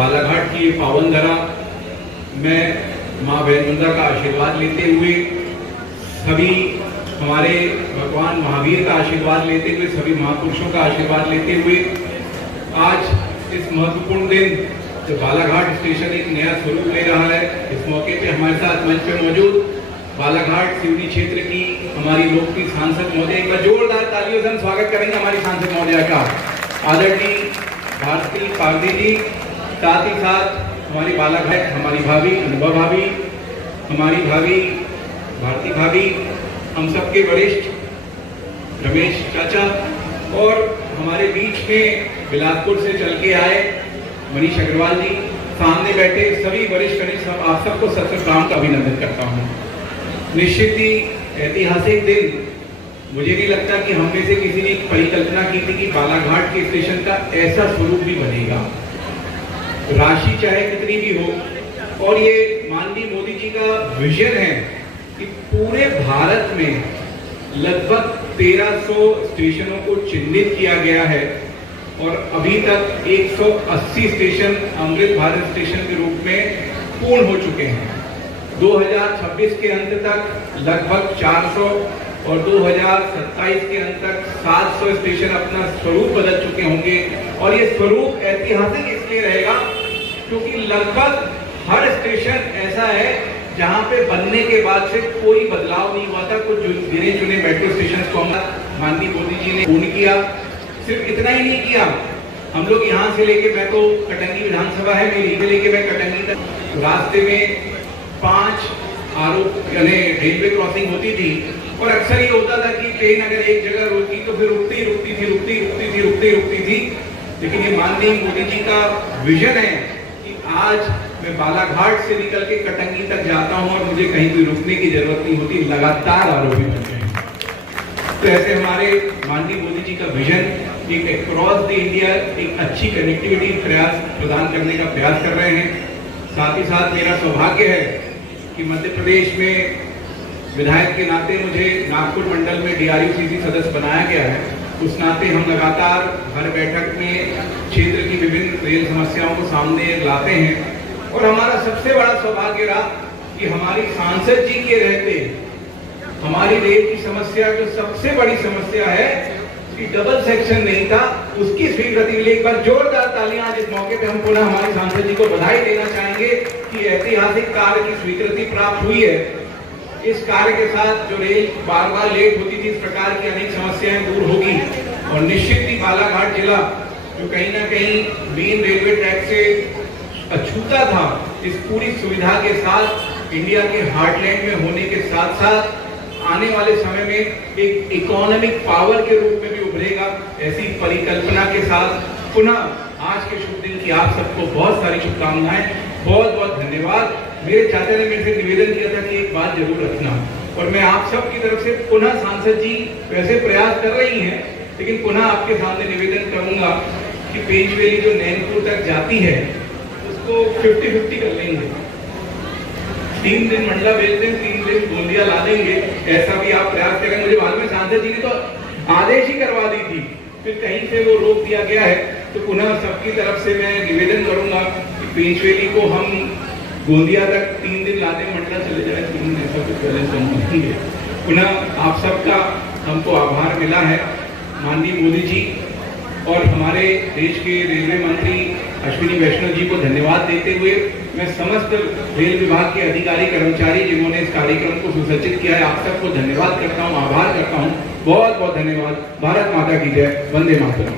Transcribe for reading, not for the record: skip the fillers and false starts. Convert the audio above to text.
बालाघाट की ये पावन धरा मैं माँ वैनगंगा का आशीर्वाद लेते हुए, सभी हमारे भगवान महावीर का आशीर्वाद लेते हुए, सभी महापुरुषों का आशीर्वाद लेते हुए आज इस महत्वपूर्ण दिन जो बालाघाट स्टेशन एक नया स्वरूप ले रहा है, इस मौके पे हमारे साथ मंच पे मौजूद बालाघाट सिवनी क्षेत्र की हमारी लोकप्रिय सांसद महोदय, एक बार जोरदार तालियों से हम स्वागत करेंगे हमारी सांसद महोदया का, आदरणीय भारती पारदी जी। साथ ही साथ हमारी बालाघाट हमारी भाभी अनुभव भाभी, हमारी भाभी भारती भाभी, हम सबके वरिष्ठ रमेश चाचा और हमारे बीच में बिलासपुर से चल के आए मनीष अग्रवाल जी, सामने बैठे सभी वरिष्ठ कनिष्ठ, आप सबको सत्कार का अभिनंदन करता हूँ। निश्चित ही ऐतिहासिक दिन, मुझे नहीं लगता कि हम में से किसी ने परिकल्पना की थी कि बालाघाट के स्टेशन का ऐसा स्वरूप भी बनेगा, राशि चाहे कितनी भी हो। और ये माननीय मोदी जी का विजन है कि पूरे भारत में लगभग 1300 स्टेशनों को चिन्हित किया गया है और अभी तक 180 स्टेशन अमृत भारत स्टेशन के रूप में पूर्ण हो चुके हैं। 2026 के अंत तक लगभग 400 और 2027 के अंत तक 700 स्टेशन अपना स्वरूप बदल चुके होंगे। और ये स्वरूप ऐतिहासिक इसलिए रहेगा क्योंकि लगभग हर स्टेशन ऐसा है जहां पे बनने के बाद से कोई बदलाव नहीं हुआ था। कुछ गिने चुने मेट्रो स्टेशन को माननीय मोदी जी ने पूर्ण किया। सिर्फ इतना ही नहीं किया, हम लोग यहाँ से लेके, मैं तो कटंगी विधानसभा है मेरी, लेके मैं कटंगी तक रास्ते में 5 रेलवे क्रॉसिंग होती थी और अक्सर ये होता था कि ट्रेन अगर एक जगह रुकी तो फिर रुकती थी। लेकिन ये माननीय मोदी जी का विजन है कि आज मैं बालाघाट से निकल के कटंगी तक जाता हूं और मुझे कहीं भी रुकने की जरूरत नहीं होती, लगातार आरोपी बन रहे हैं। तो ऐसे हमारे माननीय मोदी जी का विजन एक अक्रॉस द इंडिया एक अच्छी कनेक्टिविटी प्रयास प्रदान करने का प्रयास कर रहे हैं। साथ ही साथ मेरा सौभाग्य है कि मध्य प्रदेश में विधायक के नाते मुझे नागपुर मंडल में DRUCC सदस्य बनाया गया है। उस नाते हम लगातार हर बैठक में क्षेत्र की विभिन्न रेल समस्याओं को सामने लाते हैं और हमारा सबसे बड़ा सौभाग्य रहा कि हमारी सांसद जी के रहते हमारी रेल की समस्या जो सबसे बड़ी समस्या है कि डबल सेक्शन नहीं था, उसकी स्वीकृति मिली। एक बार जोरदार तालियां आज इस मौके पे हम पुनः हमारी सांसद जी को बधाई देना चाहेंगे कि ऐतिहासिक कार्य की स्वीकृति प्राप्त हुई है। इस कार्य के साथ जो रेल बार बार लेट होती थी, इस प्रकार की अनेक समस्याएं दूर होगी और निश्चित ही बालाघाट जिला जो कहीं ना कहीं मेन रेलवे ट्रैक से अछूता था, इस पूरी सुविधा के साथ इंडिया के हार्टलैंड में होने के साथ साथ आने वाले समय में एक इकोनॉमिक पावर के रूप में भी उभरेगा। ऐसी परिकल्पना के साथ पुनः आज के शुभ दिन की आप सबको बहुत सारी शुभकामनाएं, बहुत बहुत धन्यवाद। मेरे चाचा ने मेरे से निवेदन किया था कि एक बात जरूर रखना, और मैं आप सब की तरफ से पुनः सांसद जी वैसे प्रयास कर रही हैं, लेकिन पुनः आपके सामने निवेदन करूंगा कि पेंचवेली जो नैनपुर तक जाती है उसको 50-50 कर लेंगे। 3 दिन मंडला भेज दें, 3 दिन गोंदिया ला देंगे, ऐसा भी आप प्रयास करें। मुझे मालूम है सांसद जी ने तो आदेश ही करवा दी थी, फिर कहीं से वो रोक दिया गया है। तो पुनः सबकी तरफ से मैं निवेदन करूंगा कि पेंचवेली को हम गोंदिया तक 3 दिन ला दें, मंडला चले जाए 3 दिन, ऐसा कुछ पहले नहीं है। पुनः आप सबका हमको आभार मिला है माननीय मोदी जी और हमारे देश के रेलवे मंत्री अश्विनी वैष्णव जी को धन्यवाद देते हुए मैं समस्त रेल विभाग के अधिकारी कर्मचारी जिन्होंने इस कार्यक्रम को सुसज्जित किया है, आप सबको धन्यवाद करता हूं, आभार करता हूं। बहुत बहुत धन्यवाद। भारत माता की जय। वंदे मातरम।